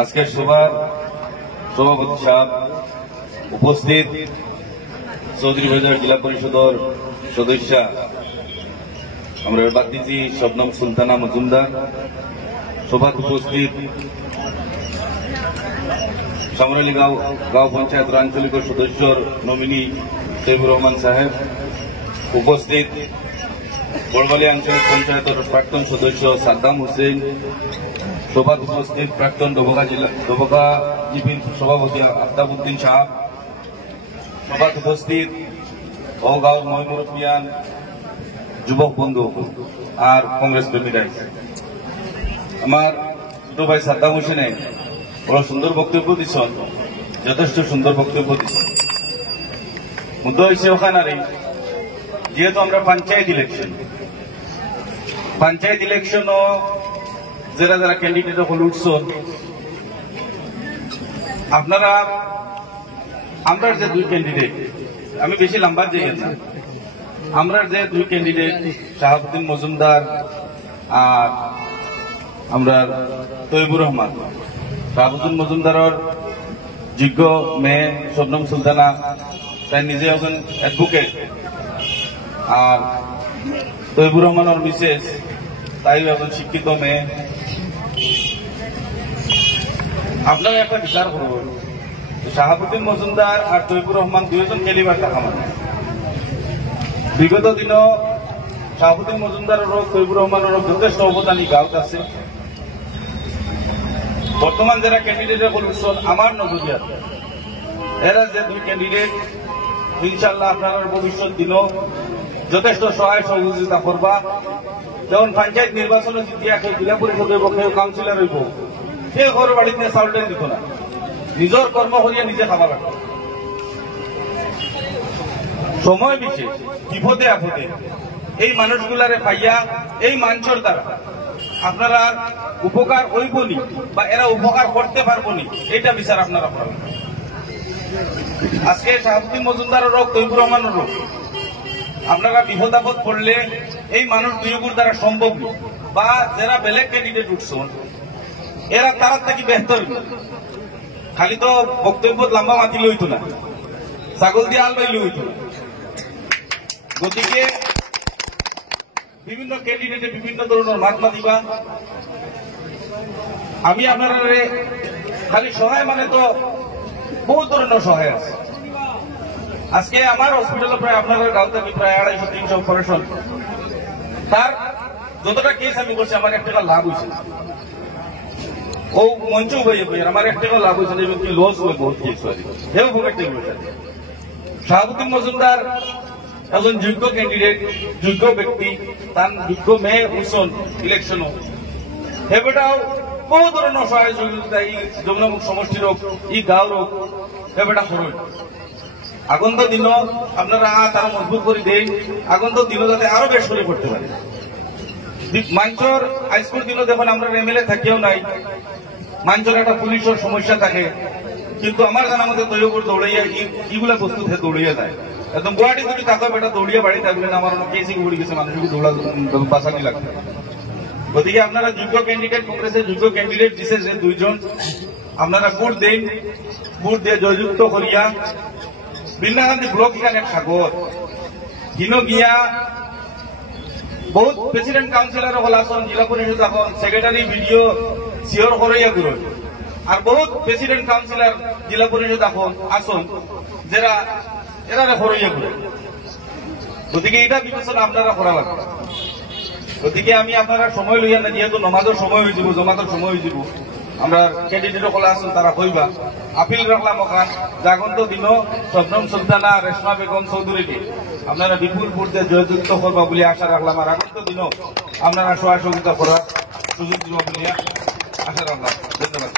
আজকের সভার সভাপতি সাহেব, উপস্থিত চৌধুরী বাজার জেলা পরিষদের সদস্যা আমরা বাতিজি শবনম সুলতানা মজুমদার, সভায় উপস্থিত সামরাইলী গাঁও পঞ্চায়েতের আঞ্চলিক সদস্যর নমিনি তৈবুর রহমান সাহেব, উপস্থিত বড়বালি আঞ্চলিক পঞ্চায়েতের প্রাক্তন সদস্য সাদ্দাম হোসেন, সভায় উপস্থিত প্রাক্তন ডোবকা জিপির সভাপতি আফতাবউদ্দিন সাহেব, সভায় উপস্থিত ও গাঁওর মহিমুরব্বিয়ান, যুবক বন্ধু আর কংগ্রেস কর্মীরা। আমার ছোট ভাই সাদ্দাম হোসেনে বড় সুন্দর বক্তব্য দিচ্ছেন, যথেষ্ট সুন্দর বক্তব্য দিচ্ছেন। মুদ্রা হয়েছে ওখানে যেহেতু আমরা পঞ্চায়েত ইলেকশনও যারা যারা ক্যান্ডিডেট হল উঠছেন, আপনারা আমরা যে দুই ক্যান্ডিডেট, আমি বেশি লম্বা যাই না, আমরা যে দুই ক্যান্ডিডেট শাহাবুদ্দিন মজুমদার আর আমরা তৈবুর রহমান, শাহাবুদ্দিন মজুমদারের যোগ্য মেয়ে শবনম সুলতানা, তাই নিজে একজন অ্যাডভোকেট, আর তৈবুর রহমানের মিসেস তাই একজন শিক্ষিত মেয়ে। আপনারা একটা বিচার করবেন, শাহাবুদ্দিন মজুমদার আর তৈবুর রহমান দুইজন ক্যালিবার টাকা মানুষ। বিগত দিনও শাহাবুদ্দিন মজুমদারের তৈবুর রহমানের যথেষ্ট অবদান এই গাঁত আছে। বর্তমান যারা ক্যান্ডিডেটের বলছেন আমার নজরিয়া, এরা যে দুই ক্যান্ডিডেট ইনশাল্লাহ আপনার ভবিষ্যৎ দিনও যথেষ্ট সহায় সহযোগিতা করবা। যেমন পঞ্চায়েত নির্বাচনে জিতিয়া কেউ জেলা পরিষদ হইব, কেউ কাউন্সিলর হইব, কেউ ঘর বাড়িতে চাউল ডাল দিত না, নিজের কর্ম করিয়া নিজে খাবার রাখত। সময় বিশেষ বিপদে আপদে এই মানুষগুলারে পাইয়া এই মঞ্চের দ্বারা আপনারা উপকার হইবনি বা এরা উপকার করতে পারবনি, এটা বিচার আপনারা করবেন। আজকে শাহাবুদ্দিন মজুমদারের রোগ, তৈবুর রহমানের রোগ, আপনারা বিপদ আপদ পড়লে এই মানুষ দুইগুর দ্বারা সম্ভব নয়, বা যারা বেলেগ ক্যান্ডিডেট উঠছেন এরা তার থেকে বেহতর। খালি তো বক্তব্য লম্বা মাতিলে হইতো না, ছাগল দিয়ে আল বাইলে হইতো না। গতিকে বিভিন্ন ক্যান্ডিডেটে বিভিন্ন ধরনের মাত মাতিবা। আমি আপনারা খালি সহায় মানে তো বহু ধরনের সহায় আছে। আজকে আমার হসপিটালে প্রায় আপনাদের গাঁও থেকে প্রায় 250-300 অপারেশন, তার যতটা কেস আমি করছি আমার 1 টাকা লাভ হয়েছে। ও মঞ্চ হয়ে বই আমার 1 টাকা লাভ হয়েছে, এবং কি লস হয়ে বহুত কেস হয়ে হেউ ভোগের থেকে হয়েছে। শাহাবুদ্দিন মজুমদার একজন যোগ্য ক্যান্ডিডেট, যোগ্য ব্যক্তি, তার যোগ্য মেয়ে উঠছেন ইলেকশনও, হেবেটাও বহু ধরনের সহায় সহযোগিতা এই যমুনামুখ সমষ্টির হোক, এই গাঁওর হোক, হেবেটা করুন। আগন্ত দিন আপনারা তারা মজবুত করে দেন, আগন্ত দিন যাতে আরো বেশ করে করতে পারে। মঞ্চর হাইস্কুল দিন দেখুন আমরা এমএলএ থাকিও নাই, মঞ্চর একটা পুলিশের সমস্যা থাকে, কিন্তু আমার জানা মধ্যে তৈরি দৌড়াইয়া এইগুলা বস্তু দৌড়িয়ে যায়। একদম গুয়াহাটি যদি থাকো বেটা দৌড়িয়ে বাড়ি থাকবেন, আমার অনেক কেসি উড়ে গেছে, মানুষকে দৌড়া বাঁচানি লাগবে। গতিকে আপনারা যোগ্য ক্যান্ডিডেট, কংগ্রেসের যোগ্য ক্যান্ডিডেট দিছে যে দুইজন, আপনারা ভোট দেন, ভোট দিয়ে জয়যুক্ত করিয়া বৃন্দাগান্ধী ব্লক এখানে এক সাগর কিন গিয়া বহুত প্রেসিডেন্ট কাউন্সিলর হল আসন, জেলা পরিষদ এখন সেক্রেটারি ভিডিও সিওর করাইয়া গুরুন, আর বহুত প্রেসিডেন্ট কাউন্সিলর জেলা পরিষদ এখন আসন যারা এরা হরইয়া গুরুন। গতিকে এটা বিবেচনা আপনারা করা লাগবে। গতিকে আমি আপনারা সময় লইয়া না, যেহেতু নমাজের সময় হয়ে যাব, জমাতের সময় হয়ে যাব, আমরা ক্যান্ডিডেট কলা আসুন তারা কইবা। আপিল রাখলাম ওখান জাগন্ত দিন শবনম সুলতানা, রেশমা বেগম চৌধুরীকে আপনারা বিপুল ভোট দিয়ে জয়যুক্ত করবা বলে আশা রাখলাম, আর আগন্ত দিন আপনারা সহযোগিতা করার সুযোগ দিব বলে আশা রাখলাম। ধন্যবাদ।